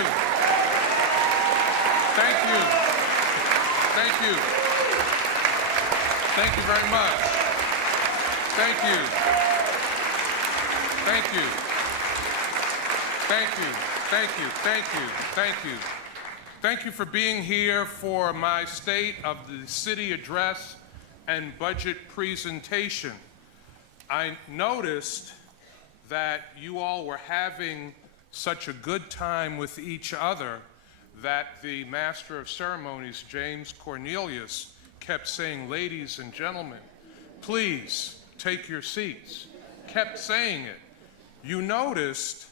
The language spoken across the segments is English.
you. Thank you. Thank you. Thank you very much. Thank you. Thank you. Thank you. Thank you. Thank you. Thank you. Thank you for being here for my State of the City address and budget presentation. I noticed that you all were having such a good time with each other that the Master of Ceremonies, James Cornelius, kept saying, "Ladies and gentlemen, please take your seats." Kept saying it. You noticed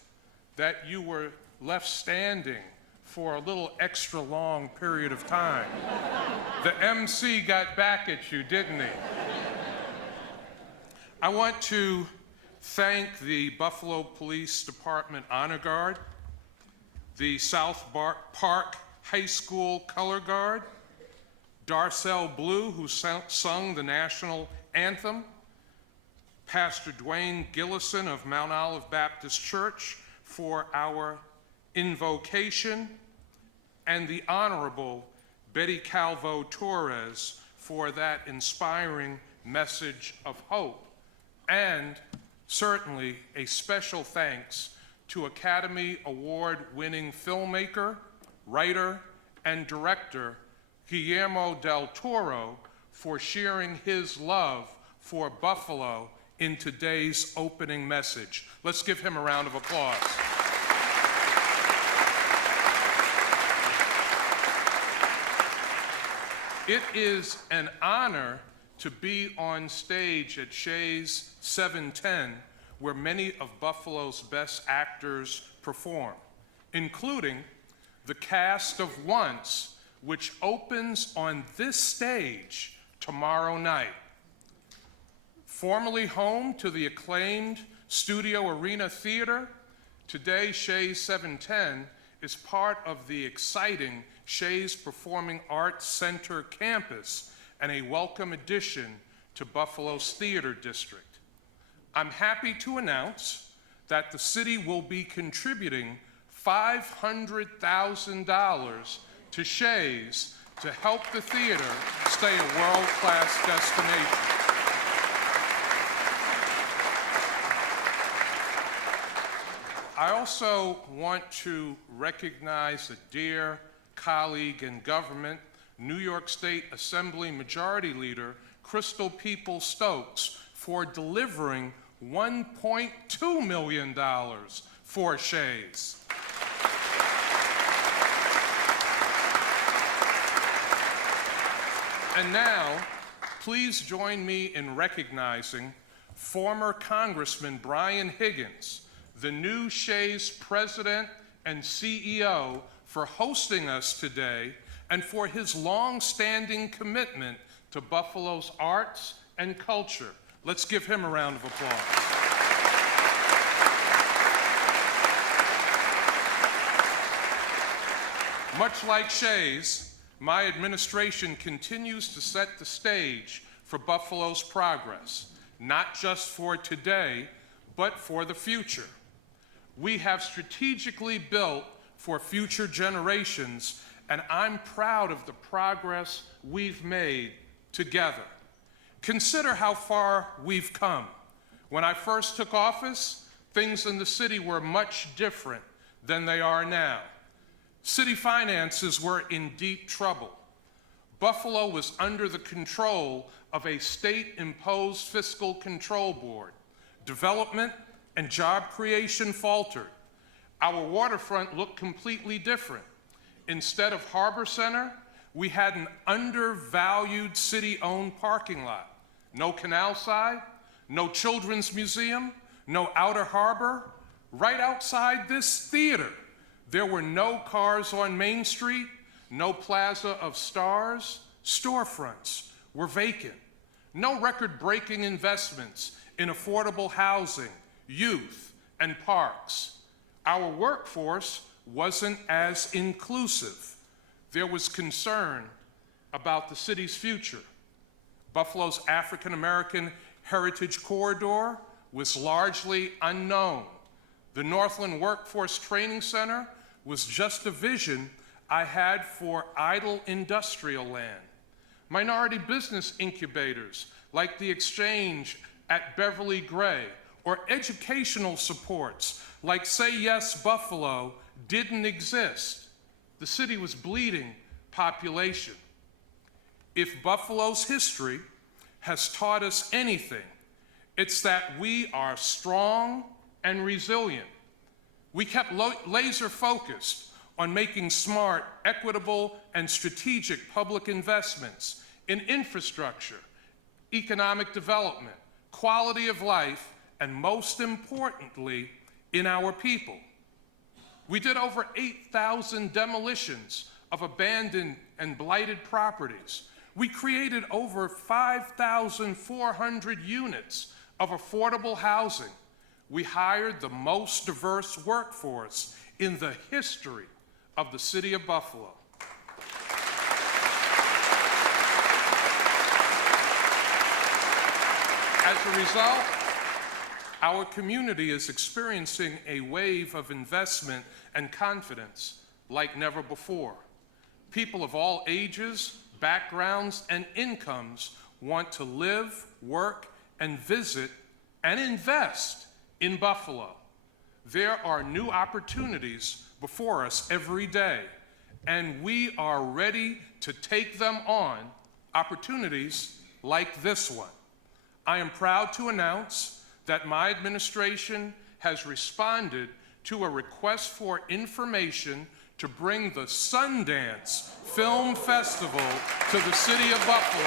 that you were left standing for a little extra long period of time. The MC got back at you, didn't he? I want to thank the Buffalo Police Department Honor Guard, the South Park High School Color Guard, Darcel Blue, who sung the national anthem, Pastor Dwayne Gillison of Mount Olive Baptist Church for our invocation, and the Honorable Betty Calvo Torres for that inspiring message of hope. And certainly a special thanks to Academy Award-winning filmmaker, writer, and director Guillermo del Toro for sharing his love for Buffalo in today's opening message. Let's give him a round of applause. It is an honor to be on stage at Shays 710, where many of Buffalo's best actors perform, including the cast of Once, which opens on this stage tomorrow night. Formerly home to the acclaimed Studio Arena Theater, today Shays 710 is part of the exciting Shays Performing Arts Center campus and a welcome addition to Buffalo's theater district. I'm happy to announce that the city will be contributing $500,000 to Shays to help the theater stay a world-class destination. I also want to recognize a dear colleague in government, New York State Assembly Majority Leader Crystal Peoples-Stokes, for delivering $1.2 million for Shays. And now, please join me in recognizing former Congressman Brian Higgins, the new Shays President and CEO, for hosting us today and for his long-standing commitment to Buffalo's arts and culture. Let's give him a round of applause. Much like Shays, my administration continues to set the stage for Buffalo's progress, not just for today, but for the future. We have strategically built for future generations, and I'm proud of the progress we've made together. Consider how far we've come. When I first took office, things in the city were much different than they are now. City finances were in deep trouble. Buffalo was under the control of a state-imposed fiscal control board. Development and job creation faltered. Our waterfront looked completely different. Instead of Harbor Center, we had an undervalued city-owned parking lot. No canal side, no children's museum, no outer harbor. Right outside this theater, there were no cars on Main Street, no Plaza of Stars. Storefronts were vacant. No record-breaking investments in affordable housing, youth, and parks. Our workforce wasn't as inclusive. There was concern about the city's future. Buffalo's African American Heritage Corridor was largely unknown. The Northland Workforce Training Center was just a vision I had for idle industrial land. Minority business incubators like the Exchange at Beverly Gray, or educational supports like Say Yes Buffalo didn't exist. The city was bleeding population. If Buffalo's history has taught us anything, it's that we are strong and resilient. We kept laser focused on making smart, equitable, and strategic public investments in infrastructure, economic development, quality of life, and most importantly, in our people. We did over 8,000 demolitions of abandoned and blighted properties. We created over 5,400 units of affordable housing. We hired the most diverse workforce in the history of the city of Buffalo. As a result, our community is experiencing a wave of investment and confidence like never before. People of all ages, backgrounds, and incomes want to live, work, and visit and invest in Buffalo. There are new opportunities before us every day, and we are ready to take them on, opportunities like this one. I am proud to announce that my administration has responded to a request for information to bring the Sundance Film Festival to the city of Buffalo.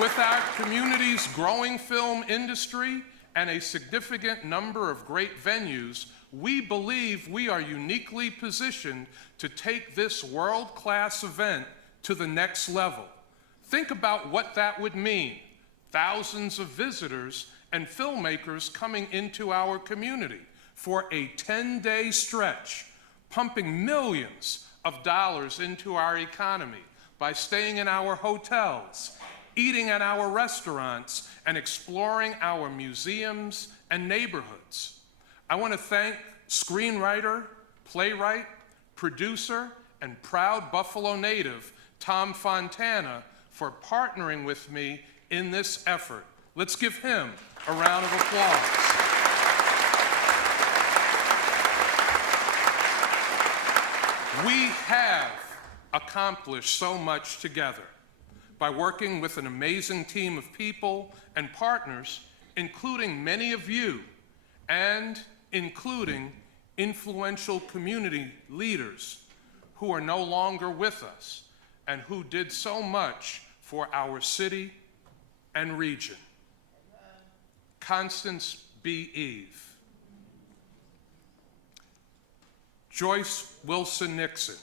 With our community's growing film industry and a significant number of great venues, we believe we are uniquely positioned to take this world-class event to the next level. Think about what that would mean. Thousands of visitors and filmmakers coming into our community for a 10-day stretch, pumping millions of dollars into our economy by staying in our hotels, eating at our restaurants, and exploring our museums and neighborhoods. I want to thank screenwriter, playwright, producer, and proud Buffalo native Tom Fontana for partnering with me in this effort. Let's give him a round of applause. We have accomplished so much together by working with an amazing team of people and partners, including many of you, and including influential community leaders who are no longer with us and who did so much for our city and region. Constance B. Eve, Joyce Wilson Nixon,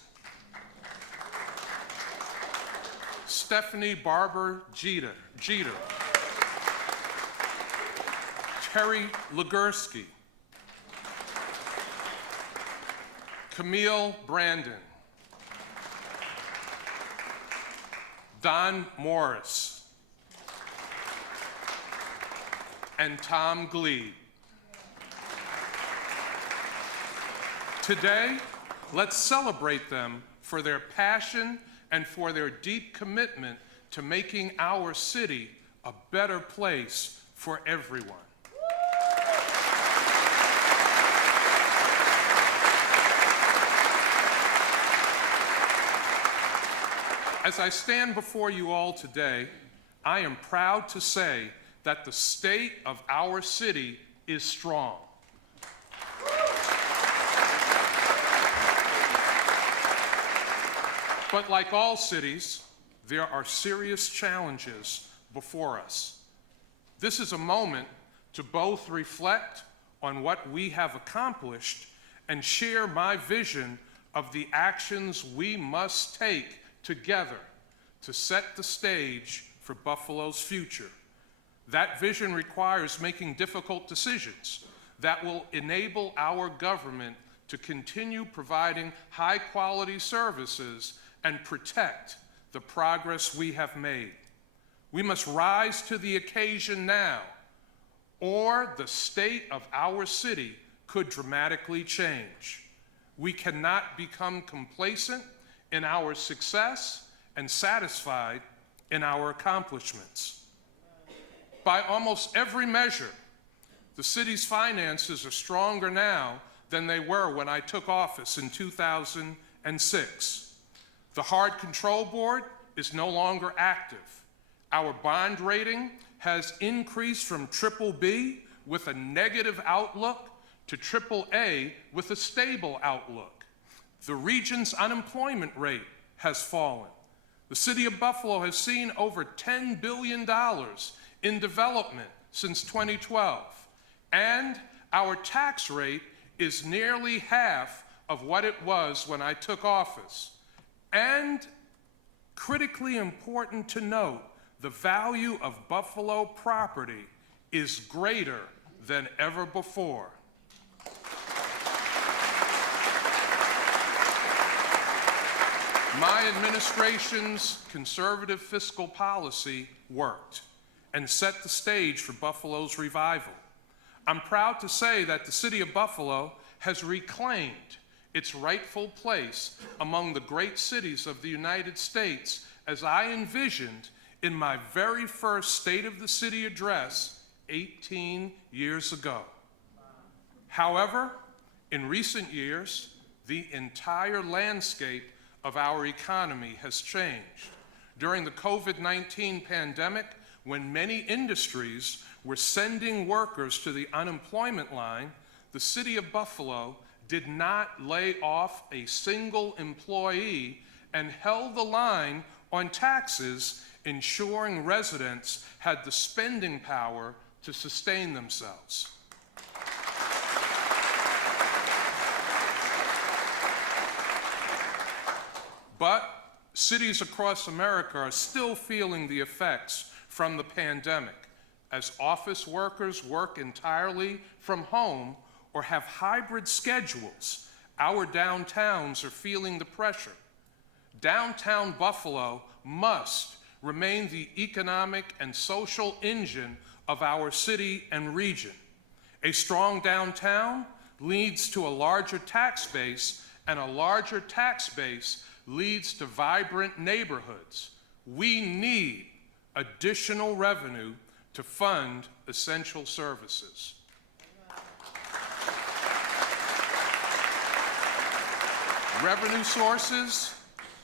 Stephanie Barber Jeter, Terry Legursky, Camille Brandon, Don Morris, and Tom Glebe. Today, let's celebrate them for their passion and for their deep commitment to making our city a better place for everyone. As I stand before you all today, I am proud to say that the state of our city is strong. But like all cities, there are serious challenges before us. This is a moment to both reflect on what we have accomplished and share my vision of the actions we must take together to set the stage for Buffalo's future. That vision requires making difficult decisions that will enable our government to continue providing high-quality services and protect the progress we have made. We must rise to the occasion now, or the state of our city could dramatically change. We cannot become complacent in our success and satisfied in our accomplishments. By almost every measure, the city's finances are stronger now than they were when I took office in 2006. The Hard Control Board is no longer active. Our bond rating has increased from BBB with a negative outlook to AAA with a stable outlook. The region's unemployment rate has fallen. The city of Buffalo has seen over $10 billion in development since 2012, and our tax rate is nearly half of what it was when I took office. And critically important to note, the value of Buffalo property is greater than ever before. My administration's conservative fiscal policy worked and set the stage for Buffalo's revival. I'm proud to say that the city of Buffalo has reclaimed its rightful place among the great cities of the United States as I envisioned in my very first State of the City address 18 years ago. However, in recent years, the entire landscape of our economy has changed. During the COVID-19 pandemic, when many industries were sending workers to the unemployment line, the city of Buffalo did not lay off a single employee and held the line on taxes, ensuring residents had the spending power to sustain themselves. But cities across America are still feeling the effects from the pandemic, as office workers work entirely from home or have hybrid schedules. Our downtowns are feeling the pressure. Downtown Buffalo must remain the economic and social engine of our city and region. A strong downtown leads to a larger tax base, and a larger tax base leads to vibrant neighborhoods. We need additional revenue to fund essential services. Revenue sources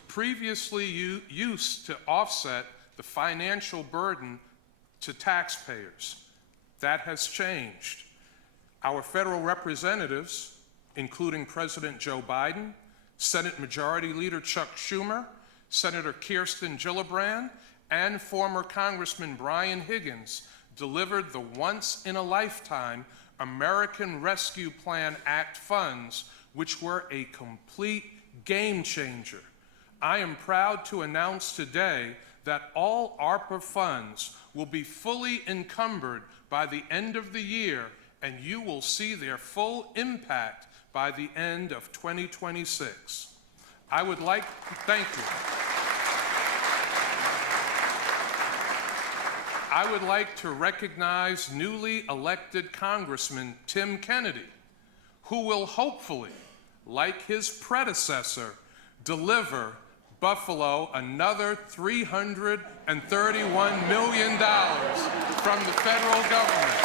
previously used to offset the financial burden to taxpayers. That has changed. Our federal representatives, including President Joe Biden, Senate Majority Leader Chuck Schumer, Senator Kirsten Gillibrand, and former Congressman Brian Higgins, delivered the once-in-a-lifetime American Rescue Plan Act funds, which were a complete game changer. I am proud to announce today that all ARPA funds will be fully encumbered by the end of the year, and you will see their full impact by the end of 2026. I would like to thank you. I would like to recognize newly elected Congressman Tim Kennedy, who will hopefully, like his predecessor, deliver Buffalo another $331 million from the federal government.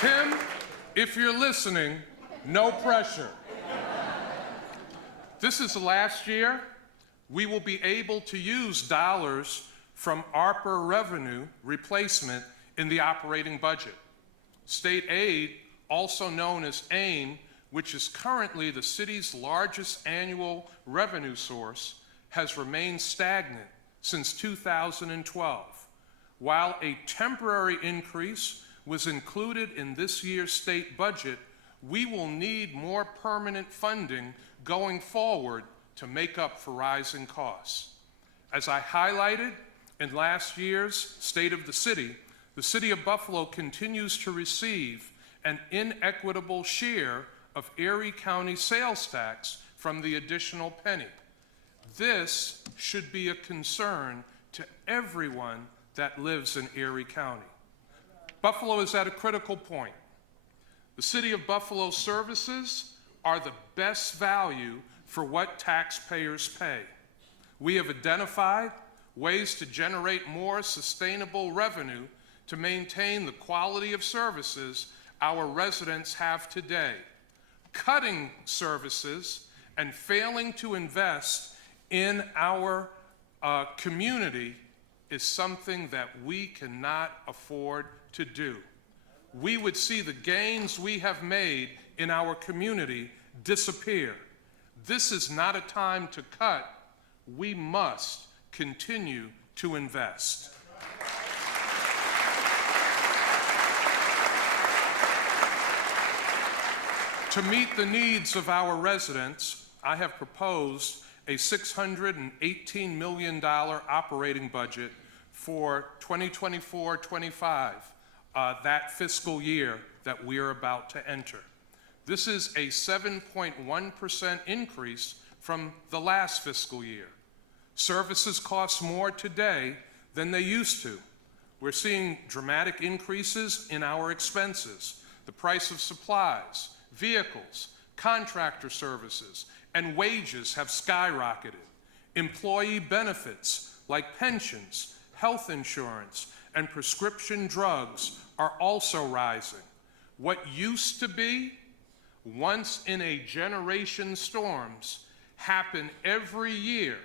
Tim, if you're listening, no pressure. This is the last year we will be able to use dollars from ARPA revenue replacement in the operating budget. State aid, also known as AIM, which is currently the city's largest annual revenue source, has remained stagnant since 2012. While a temporary increase was included in this year's state budget, we will need more permanent funding going forward to make up for rising costs. As I highlighted in last year's State of the city of Buffalo continues to receive an inequitable share of Erie County sales tax from the additional penny. This should be a concern to everyone that lives in Erie County. Buffalo is at a critical point. The City of Buffalo services are the best value for what taxpayers pay. We have identified ways to generate more sustainable revenue to maintain the quality of services our residents have today. Cutting services and failing to invest in our community is something that we cannot afford to do. We would see the gains we have made in our community disappear. This is not a time to cut. We must continue to invest. To meet the needs of our residents, I have proposed a $618 million operating budget for 2024-25, that fiscal year that we are about to enter. This is a 7.1% increase from the last fiscal year. Services cost more today than they used to. We're seeing dramatic increases in our expenses. The price of supplies, vehicles, contractor services, and wages have skyrocketed. Employee benefits like pensions, health insurance, and prescription drugs are also rising. What used to be once-in-a-generation storms happen every year,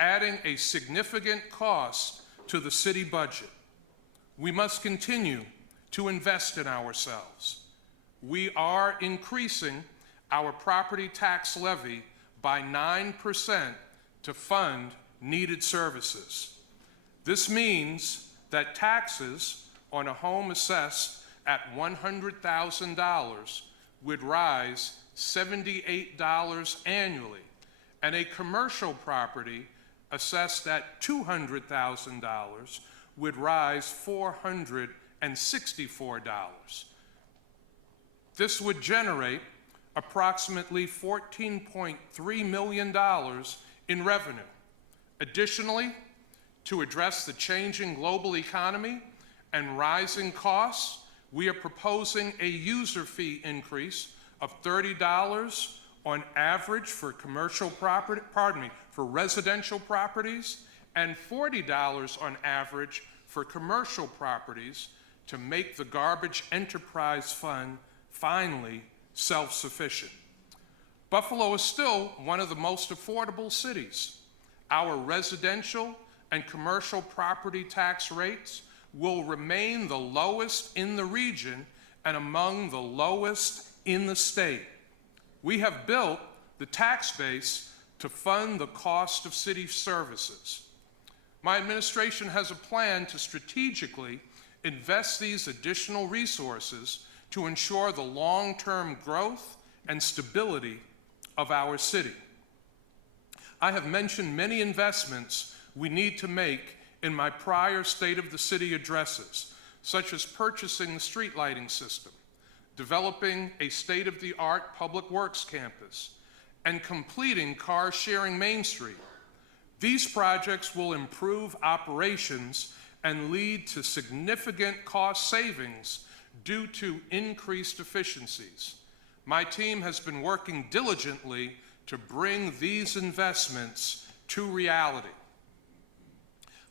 adding a significant cost to the city budget. We must continue to invest in ourselves. We are increasing our property tax levy by 9% to fund needed services. This means that taxes on a home assessed at $100,000 would rise $78 annually, and a commercial property assessed at $200,000 would rise $464. This would generate approximately $14.3 million in revenue. Additionally, to address the changing global economy and rising costs, we are proposing a user fee increase of $30 on average for residential properties, and $40 on average for commercial properties to make the Garbage Enterprise Fund finally self-sufficient. Buffalo is still one of the most affordable cities. Our residential and commercial property tax rates will remain the lowest in the region and among the lowest in the state. We have built the tax base to fund the cost of city services. My administration has a plan to strategically invest these additional resources to ensure the long-term growth and stability of our city. I have mentioned many investments we need to make in my prior State of the City addresses, such as purchasing the street lighting system, developing a state-of-the-art public works campus, and completing car-sharing Main Street. These projects will improve operations and lead to significant cost savings due to increased efficiencies. My team has been working diligently to bring these investments to reality.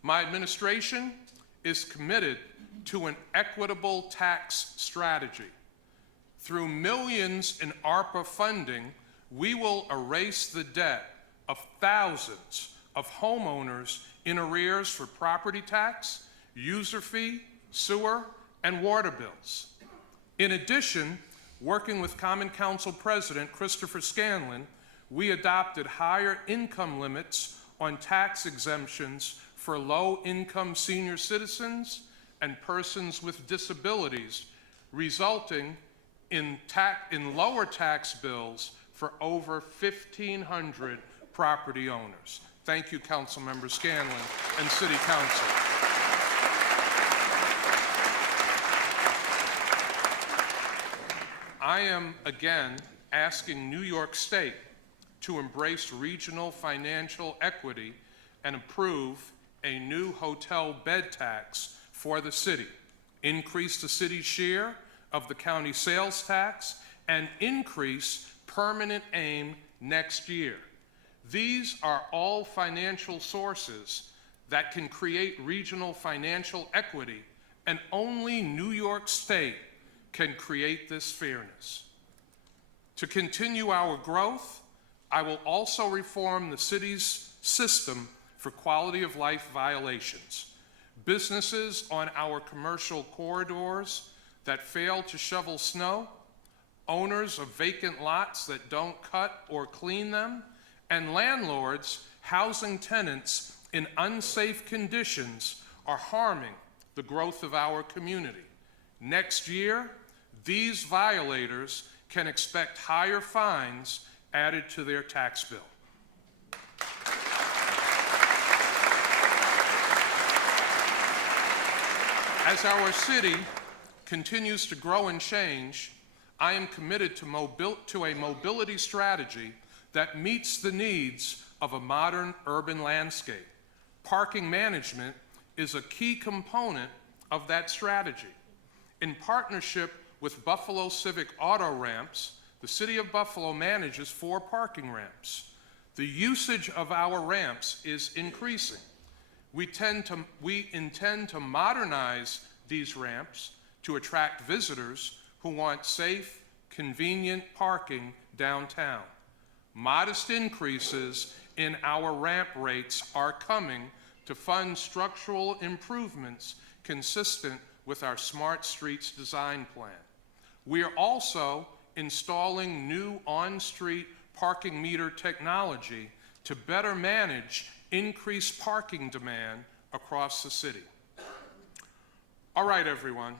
My administration is committed to an equitable tax strategy. Through millions in ARPA funding, we will erase the debt of thousands of homeowners in arrears for property tax, user fee, sewer, and water bills. In addition, working with Common Council President Christopher Scanlon, we adopted higher income limits on tax exemptions for low-income senior citizens and persons with disabilities, resulting in lower tax bills for over 1,500 property owners. Thank you, Councilmember Scanlon and City Council. I am again asking New York State to embrace regional financial equity and approve a new hotel bed tax for the city, increase the city's share of the county sales tax, and increase permanent aim next year. These are all financial sources that can create regional financial equity, and only New York State can create this fairness. To continue our growth, I will also reform the city's system for quality of life violations. Businesses on our commercial corridors that fail to shovel snow, owners of vacant lots that don't cut or clean them, and landlords housing tenants in unsafe conditions are harming the growth of our community. Next year, these violators can expect higher fines added to their tax bill. As our city continues to grow and change, I am committed to a mobility strategy that meets the needs of a modern urban landscape. Parking management is a key component of that strategy. In partnership with Buffalo Civic Auto Ramps, the City of Buffalo manages 4 parking ramps. The usage of our ramps is increasing. We intend to modernize these ramps to attract visitors who want safe, convenient parking downtown. Modest increases in our ramp rates are coming to fund structural improvements consistent with our Smart Streets design plan. We are also installing new on-street parking meter technology to better manage increased parking demand across the city. All right, everyone,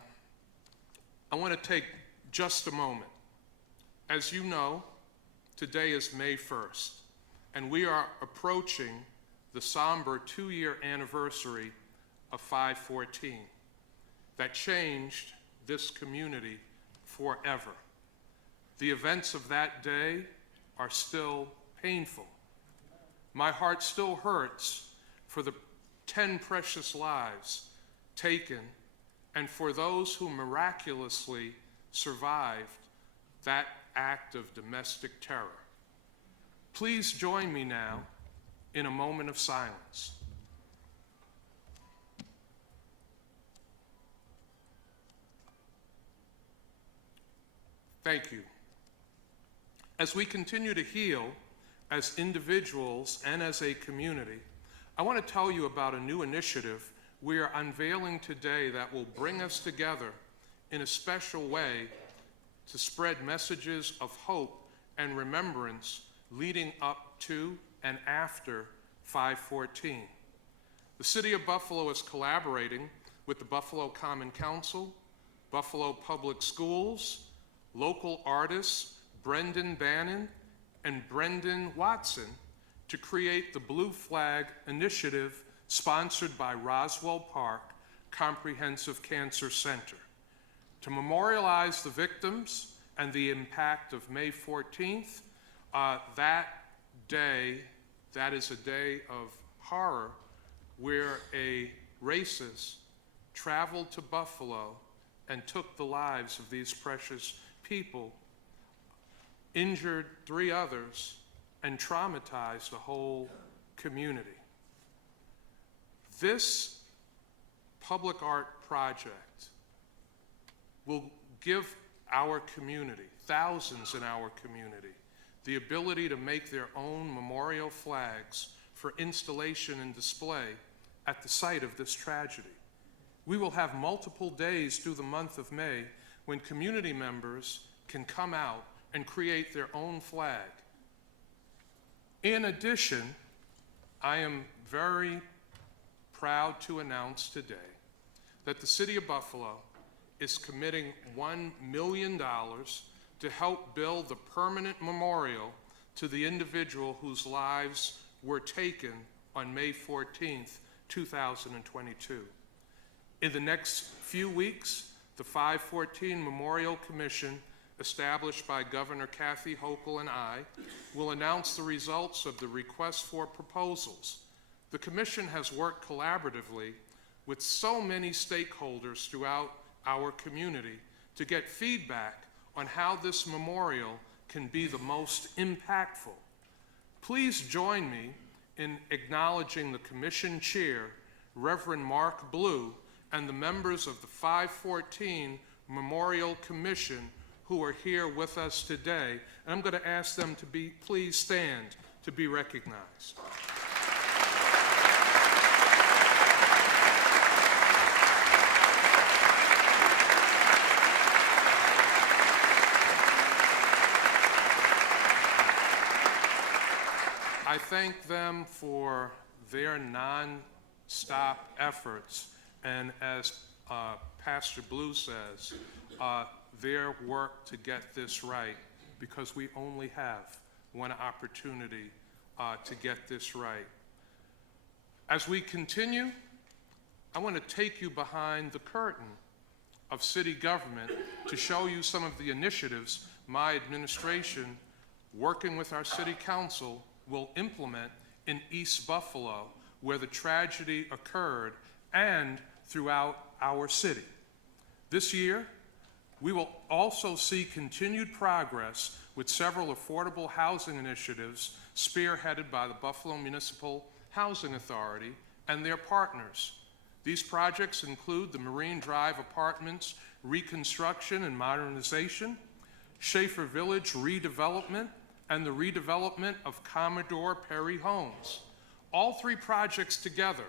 I want to take just a moment. As you know, today is May 1st, and we are approaching the somber 2-year anniversary of 514 that changed this community forever. The events of that day are still painful. My heart still hurts for the 10 precious lives taken and for those who miraculously survived that act of domestic terror. Please join me now in a moment of silence. Thank you. As we continue to heal as individuals and as a community, I want to tell you about a new initiative we are unveiling today that will bring us together in a special way to spread messages of hope and remembrance leading up to and after 514. The City of Buffalo is collaborating with the Buffalo Common Council, Buffalo Public Schools, local artists Brendan Bannon and Brendan Watson to create the Blue Flag Initiative sponsored by Roswell Park Comprehensive Cancer Center. To memorialize the victims and the impact of May 14th, that is a day of horror where a racist traveled to Buffalo and took the lives of these precious people, injured 3 others, and traumatized the whole community. This public art project will give our community, thousands in our community, the ability to make their own memorial flags for installation and display at the site of this tragedy. We will have multiple days through the month of May when community members can come out and create their own flag. In addition, I am very proud to announce today that the City of Buffalo is committing $1 million to help build the permanent memorial to the individual whose lives were taken on May 14th, 2022. In the next few weeks, the 514 Memorial Commission established by Governor Kathy Hochul and I, will announce the results of the request for proposals. The Commission has worked collaboratively with so many stakeholders throughout our community to get feedback on how this memorial can be the most impactful. Please join me in acknowledging the Commission Chair, Reverend Mark Blue, and the members of the 514 Memorial Commission who are here with us today. And I'm going to ask them to please stand to be recognized. I thank them for their non-stop efforts, and as Pastor Blue says, their work to get this right, because we only have one opportunity to get this right. As we continue, I want to take you behind the curtain of city government to show you some of the initiatives my administration, working with our city council, will implement in East Buffalo, where the tragedy occurred, and throughout our city. This year, we will also see continued progress with several affordable housing initiatives spearheaded by the Buffalo Municipal Housing Authority and their partners. These projects include the Marine Drive Apartments reconstruction and modernization, Schaefer Village redevelopment, and the redevelopment of Commodore Perry Homes. All three projects together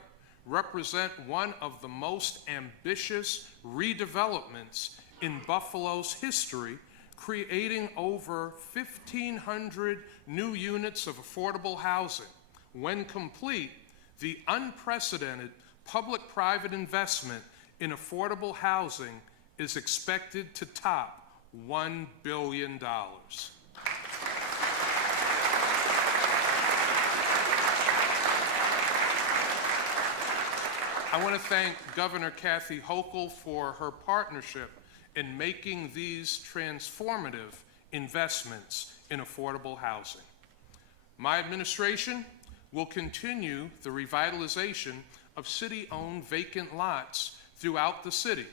represent one of the most ambitious redevelopments in Buffalo's history, creating over 1,500 new units of affordable housing. When complete, the unprecedented public-private investment in affordable housing is expected to top $1 billion. I want to thank Governor Kathy Hochul for her partnership in making these transformative investments in affordable housing. My administration will continue the revitalization of city-owned vacant lots throughout the city.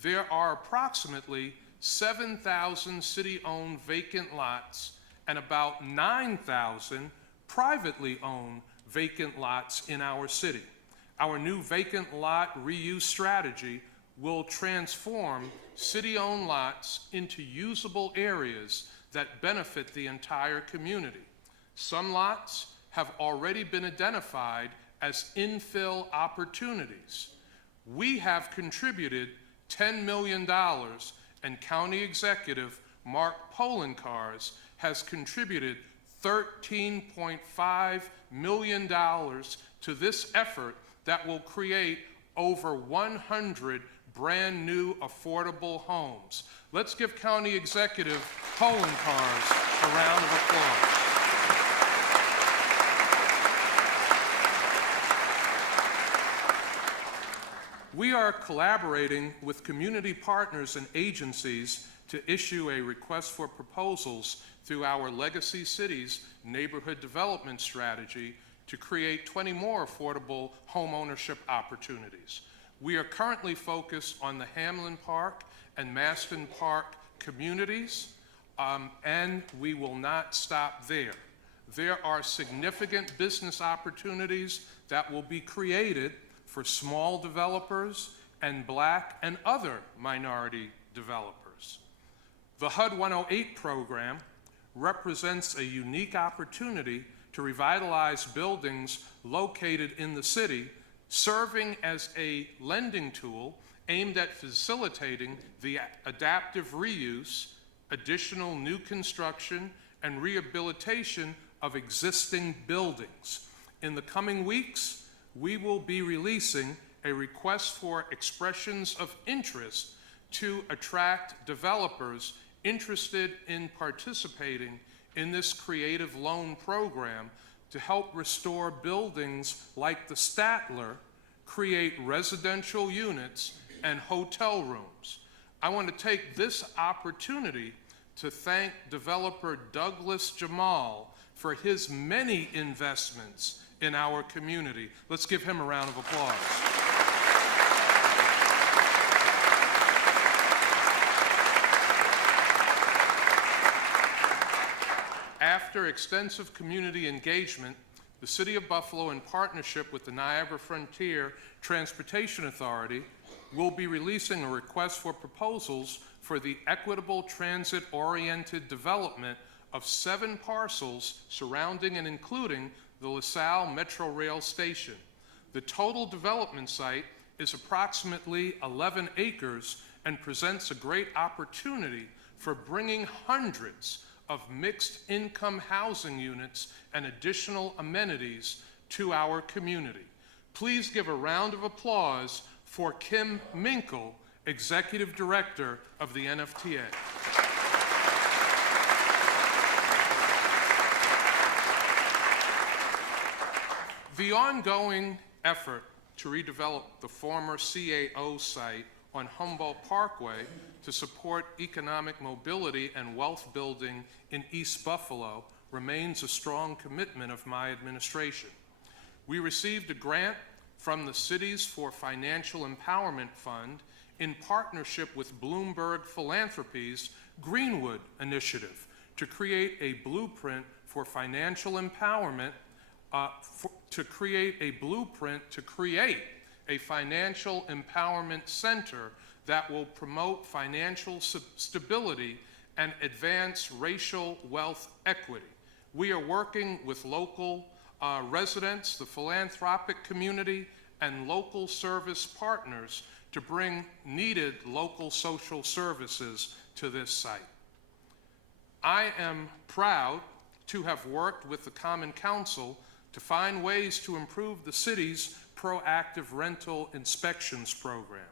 There are approximately 7,000 city-owned vacant lots and about 9,000 privately owned vacant lots in our city. Our new vacant lot reuse strategy will transform city-owned lots into usable areas that benefit the entire community. Some lots have already been identified as infill opportunities. We have contributed $10 million, and County Executive Mark Polenkars has contributed $13.5 million to this effort that will create over 100 brand new affordable homes. Let's give County Executive Polenkars a round of applause. We are collaborating with community partners and agencies to issue a request for proposals through our Legacy Cities neighborhood development strategy to create 20 more affordable home ownership opportunities. We are currently focused on the Hamlin Park and Maston Park communities, and we will not stop there. There are significant business opportunities that will be created for small developers and Black and other minority developers. The HUD 108 program represents a unique opportunity to revitalize buildings located in the city, serving as a lending tool aimed at facilitating the adaptive reuse, additional new construction, and rehabilitation of existing buildings. In the coming weeks, we will be releasing a request for expressions of interest to attract developers interested in participating in this creative loan program to help restore buildings like the Statler, create residential units and hotel rooms. I want to take this opportunity to thank developer Douglas Jamal for his many investments in our community. Let's give him a round of applause. After extensive community engagement, the City of Buffalo, in partnership with the Niagara Frontier Transportation Authority, will be releasing a request for proposals for the equitable transit-oriented development of 7 parcels surrounding and including the LaSalle Metro Rail Station. The total development site is approximately 11 acres and presents a great opportunity for bringing hundreds of mixed-income housing units and additional amenities to our community. Please give a round of applause for Kim Minkle, Executive Director of the NFTA. The ongoing effort to redevelop the former CAO site on Humboldt Parkway to support economic mobility and wealth building in East Buffalo remains a strong commitment of my administration. We received a grant from the Cities for Financial Empowerment Fund in partnership with Bloomberg Philanthropies' Greenwood Initiative to create a blueprint for financial empowerment, to create a financial empowerment center that will promote financial stability and advance racial wealth equity. We are working with local residents, the philanthropic community, and local service partners to bring needed local social services to this site. I am proud to have worked with the Common Council to find ways to improve the city's proactive rental inspections program.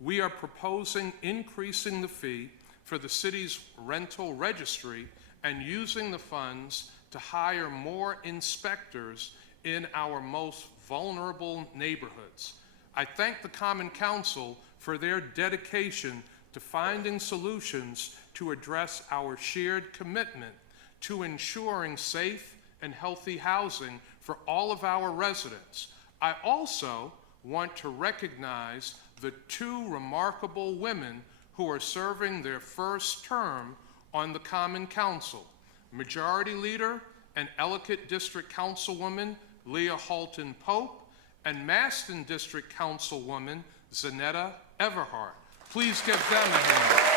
We are proposing increasing the fee for the city's rental registry and using the funds to hire more inspectors in our most vulnerable neighborhoods. I thank the Common Council for their dedication to finding solutions to address our shared commitment to ensuring safe and healthy housing for all of our residents. I also want to recognize the 2 remarkable women who are serving their first term on the Common Council, Majority Leader and Ellicott District Councilwoman Leah Halton Pope, and Maston District Councilwoman Zanetta Everhart. Please give them a hand.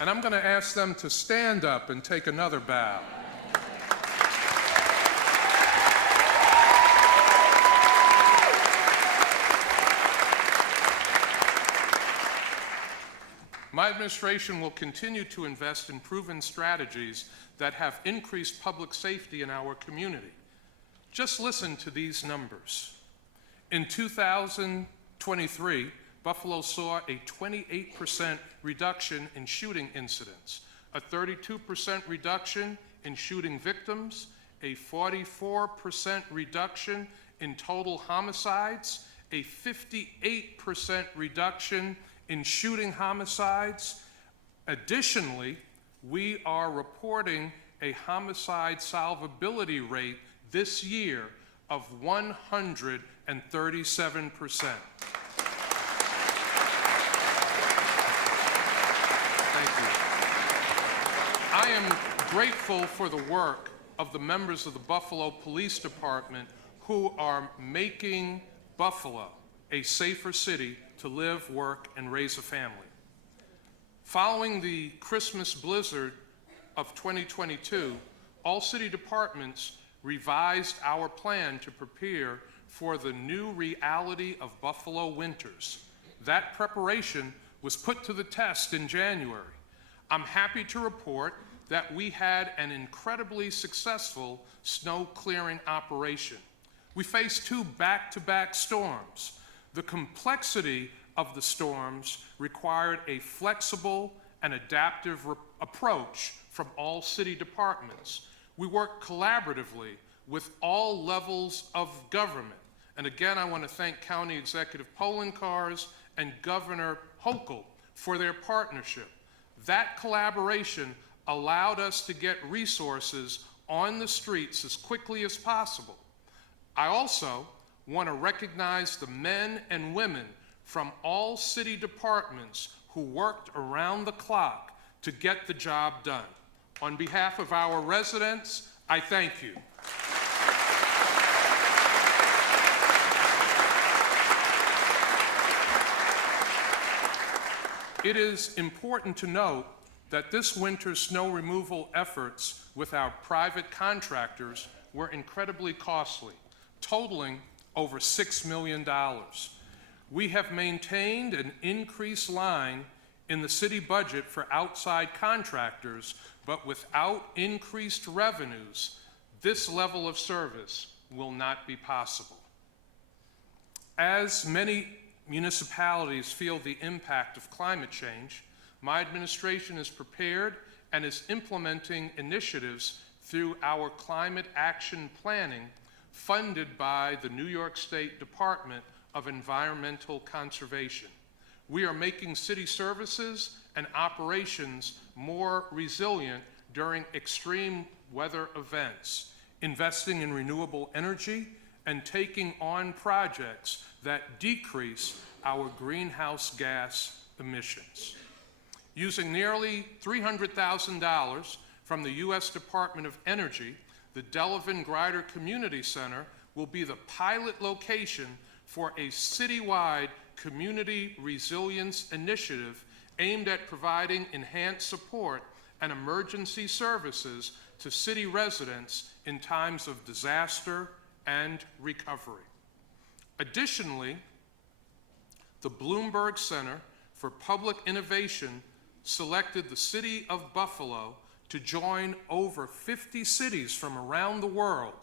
And I'm going to ask them to stand up and take another bow. My administration will continue to invest in proven strategies that have increased public safety in our community. Just listen to these numbers. In 2023, Buffalo saw a 28% reduction in shooting incidents, a 32% reduction in shooting victims, a 44% reduction in total homicides, a 58% reduction in shooting homicides. Additionally, we are reporting a homicide solvability rate this year of 137%. Thank you. I am grateful for the work of the members of the Buffalo Police Department who are making Buffalo a safer city to live, work, and raise a family. Following the Christmas blizzard of 2022, all city departments revised our plan to prepare for the new reality of Buffalo winters. That preparation was put to the test in January. I'm happy to report that we had an incredibly successful snow clearing operation. We faced 2 back-to-back storms. The complexity of the storms required a flexible and adaptive approach from all city departments. We worked collaboratively with all levels of government. And again, I want to thank County Executive Polenkars and Governor Hochul for their partnership. That collaboration allowed us to get resources on the streets as quickly as possible. I also want to recognize the men and women from all city departments who worked around the clock to get the job done. On behalf of our residents, I thank you. It is important to note that this winter's snow removal efforts with our private contractors were incredibly costly, totaling over $6 million. We have maintained an increased line in the city budget for outside contractors, but without increased revenues, this level of service will not be possible. As many municipalities feel the impact of climate change, my administration is prepared and is implementing initiatives through our climate action planning funded by the New York State Department of Environmental Conservation. We are making city services and operations more resilient during extreme weather events, investing in renewable energy, and taking on projects that decrease our greenhouse gas emissions. Using nearly $300,000 from the U.S. Department of Energy, the Delavan Grider Community Center will be the pilot location for a citywide community resilience initiative aimed at providing enhanced support and emergency services to city residents in times of disaster and recovery. Additionally, the Bloomberg Center for Public Innovation selected the city of Buffalo to join over 50 cities from around the world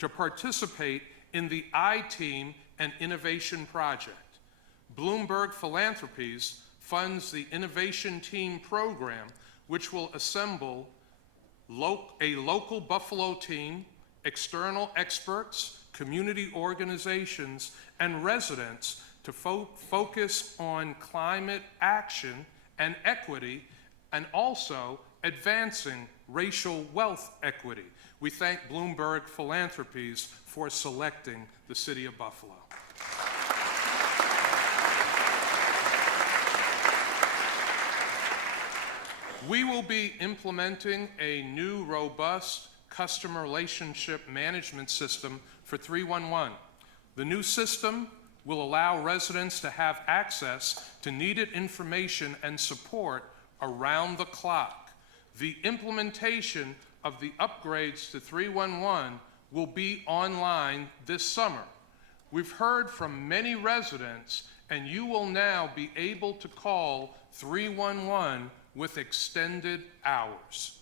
to participate in the I-Team and Innovation Project. Bloomberg Philanthropies funds the Innovation Team program, which will assemble a local Buffalo team, external experts, community organizations, and residents to focus on climate action and equity, and also advancing racial wealth equity. We thank Bloomberg Philanthropies for selecting the city of Buffalo. We will be implementing a new, robust customer relationship management system for 311. The new system will allow residents to have access to needed information and support around the clock. The implementation of the upgrades to 311 will be online this summer. We've heard from many residents, and you will now be able to call 311 with extended hours.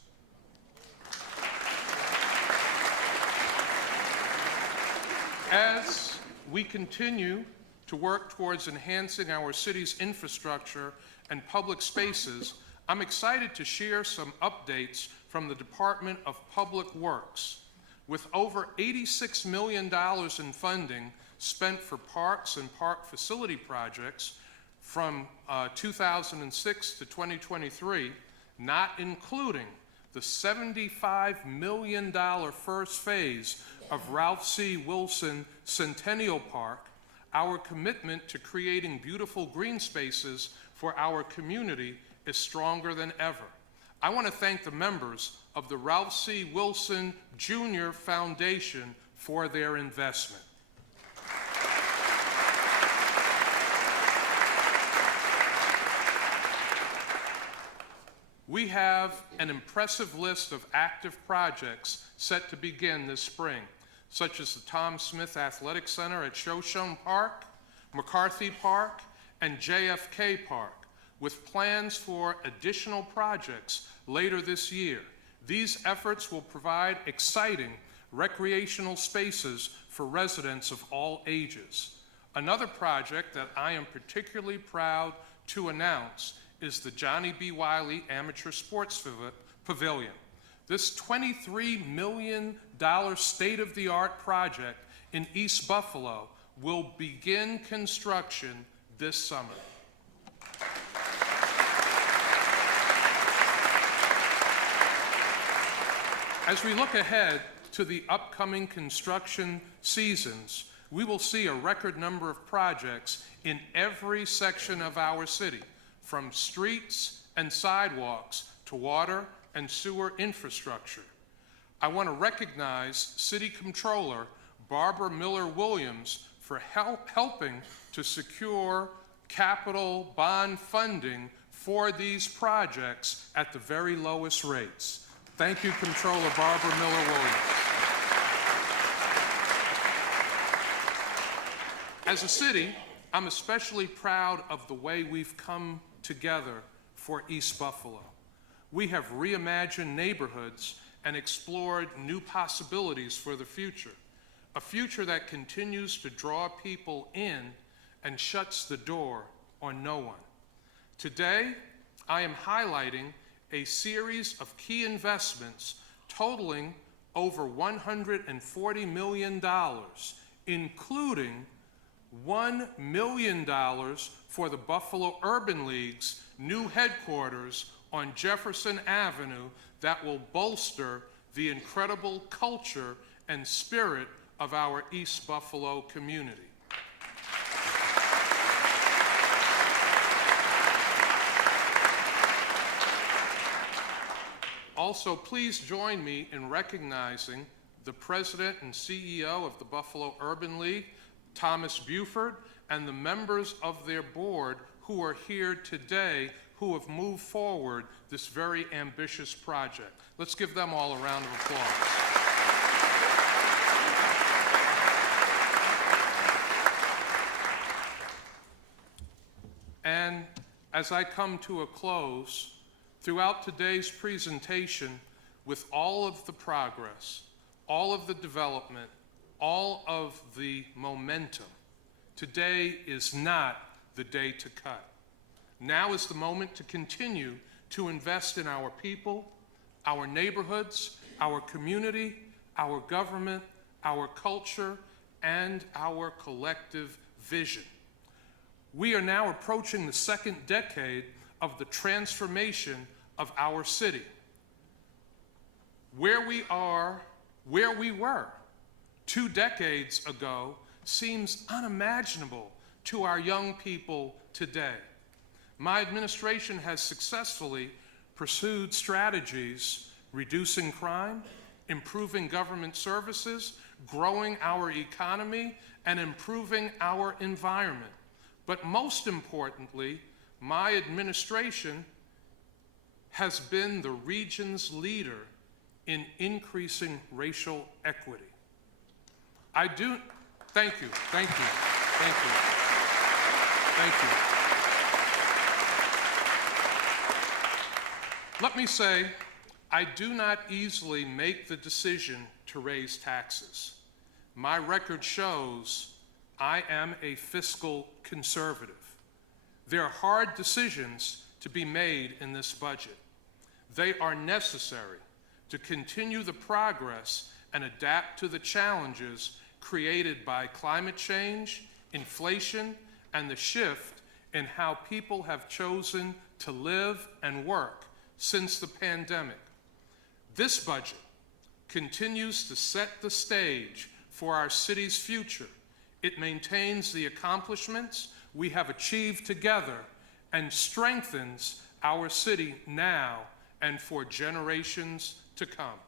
As we continue to work towards enhancing our city's infrastructure and public spaces, I'm excited to share some updates from the Department of Public Works. With over $86 million in funding spent for parks and park facility projects from 2006 to 2023, not including the $75 million first phase of Ralph C. Wilson Centennial Park, our commitment to creating beautiful green spaces for our community is stronger than ever. I want to thank the members of the Ralph C. Wilson Jr. Foundation for their investment. We have an impressive list of active projects set to begin this spring, such as the Tom Smith Athletic Center at Shoshone Park, McCarthy Park, and JFK Park, with plans for additional projects later this year. These efforts will provide exciting recreational spaces for residents of all ages. Another project that I am particularly proud to announce is the Johnny B. Wiley Amateur Sports Pavilion. This $23 million state-of-the-art project in East Buffalo will begin construction this summer. As we look ahead to the upcoming construction seasons, we will see a record number of projects in every section of our city, from streets and sidewalks to water and sewer infrastructure. I want to recognize City Controller Barbara Miller-Williams for helping to secure capital bond funding for these projects at the very lowest rates. Thank you, Controller Barbara Miller-Williams. As a city, I'm especially proud of the way we've come together for East Buffalo. We have reimagined neighborhoods and explored new possibilities for the future, a future that continues to draw people in and shuts the door on no one. Today, I am highlighting a series of key investments totaling over $140 million, including $1 million for the Buffalo Urban League's new headquarters on Jefferson Avenue that will bolster the incredible culture and spirit of our East Buffalo community. Also, please join me in recognizing the President and CEO of the Buffalo Urban League, Thomas Buford, and the members of their board who are here today who have moved forward this very ambitious project. Let's give them all a round of applause. And as I come to a close, throughout today's presentation, with all of the progress, all of the development, all of the momentum, today is not the day to cut. Now is the moment to continue to invest in our people, our neighborhoods, our community, our government, our culture, and our collective vision. We are now approaching the second decade of the transformation of our city. Where we were 2 decades ago seems unimaginable to our young people today. My administration has successfully pursued strategies reducing crime, improving government services, growing our economy, and improving our environment. But most importantly, my administration has been the region's leader in increasing racial equity. Thank you. Let me say, I do not easily make the decision to raise taxes. My record shows I am a fiscal conservative. There are hard decisions to be made in this budget. They are necessary to continue the progress and adapt to the challenges created by climate change, inflation, and the shift in how people have chosen to live and work since the pandemic. This budget continues to set the stage for our city's future. It maintains the accomplishments we have achieved together and strengthens our city now and for generations to come.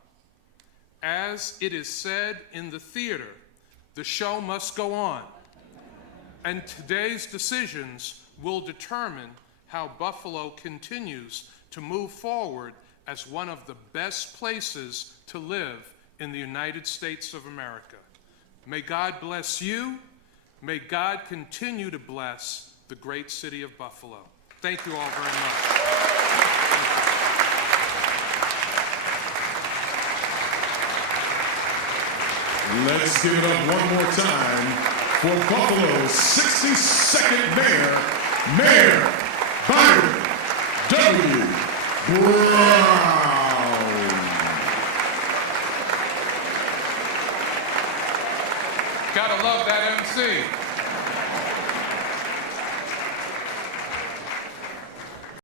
As it is said in the theater, the show must go on. And today's decisions will determine how Buffalo continues to move forward as one of the best places to live in the United States of America. May God bless you. May God continue to bless the great city of Buffalo. Thank you all very much. Let's give it up one more time for Buffalo's 62nd Mayor, Mayor Byron W. Brown. see.